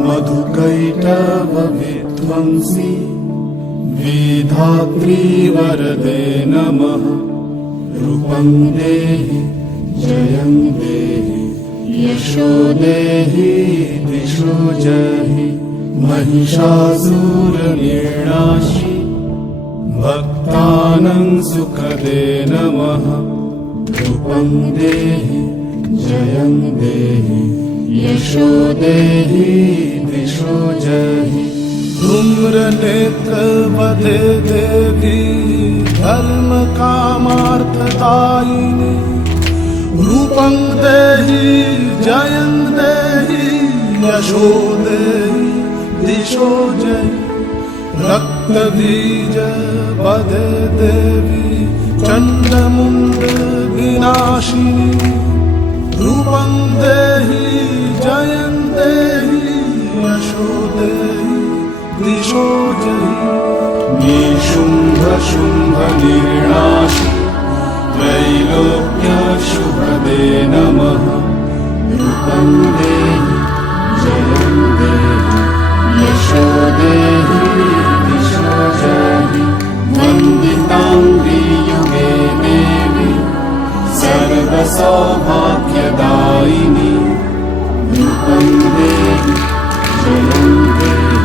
मधुकैटभ विध्वंसी विधात्री वरदे नमः। रूपं देहि जयं देहि यशो देहि दिशो जहि। महिषासुरनिर्नाशि भक्तानां सुखदे नमः। रूपं देहि जयं देहि यशो देहि दिशो जहि। धूम्रनेत्रवदे देवी धर्म कामार्थदायिनी। रूपं देहि जयं देहि यशो देहि दिशो जहि। रक्तबीज वदे देवी चण्डमुण्ड विनाशिनी। रूपं देहि जयं देहि यशो देहि दिशो जहि। निशुम्भ शुम्भ निर्नाशि त्रैलोक्य शुभदे नमः। रूपं देहि जयं देहि यशो देहि दिशो जहि। वन्दिताङ्गी युगे देवी सर्वसौभाग्यदायिनी। रूपं देहि जयं देहि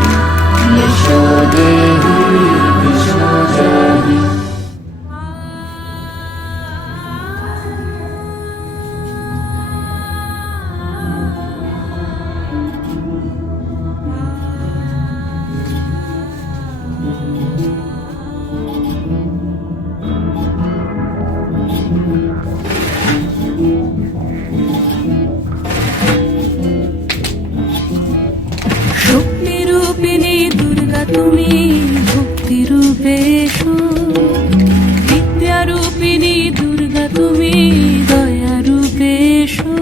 यशो देहि दिशो जहि। শক্তিরূপিণী দুর্গা তুমি ভক্তিরূপে এসো। বিদ্যারূপিণী দুর্গা তুমি দয়ারূপে এসো।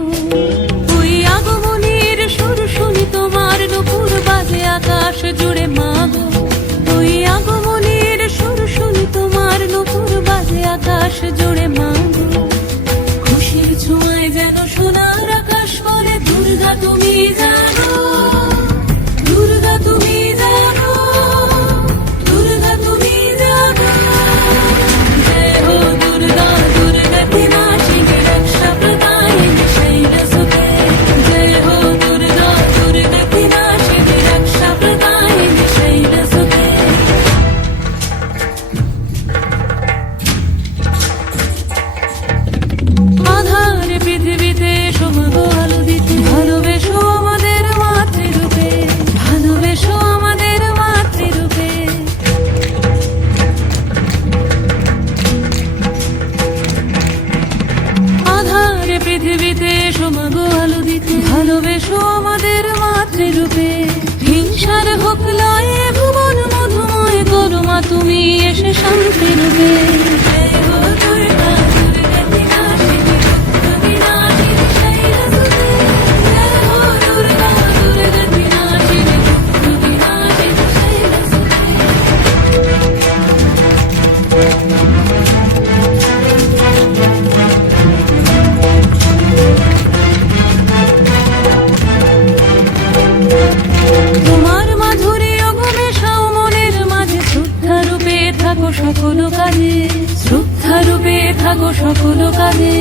ওই আগমনীর সুর শুনি তোমার নুপুর বাজে আকাশ জুড়ে মাগো। ওই আগমনীর সুর শুনি তোমার নুপুর বাজে আকাশ জুড়ে মাগো। খুশির ছোঁয়ায় যেন সোনার আকাশ বলে দুর্গা তুমি জানো। দুর্গা তুমি জানো, দুর্গা তুমি জানো। জয় হো দুর্গা দুর্গা বিনাশিনী রক্ষা প্রদায়িনী শৈলসুতে। জয় হো দুর্গা দুর্গা বিনাশিনী রক্ষা প্রদায়িনী শৈলসুতে। আধার পৃথিবীতে সোমাগো আলো দিতে। ভালোবেসো আমাদের মাতৃরূপে, ভালোবেসো আমাদের মাতৃরূপে। আধার পৃথিবীতে সোমাগো আলো দিতে। ভালোবেসো আমাদের মাতৃরূপে। হিংসার হোক লয়ে ভুবন মধুময় করো মা তুমি এসে শান্তিরূপে। জয় হো দুর্গা দুর্গা বিনাশিনী রক্ষা বিনাশিনী শৈলসুতে। জয় হো দুর্গা দুর্গা বিনাশিনী রক্ষা বিনাশিনী শৈলসুতে। তোমার মাধুরী অগমেশাও মনের মাঝে। শ্রদ্ধা রূপে থাকো সকল কাজে, শ্রদ্ধা রূপে থাকো সকল কাজে।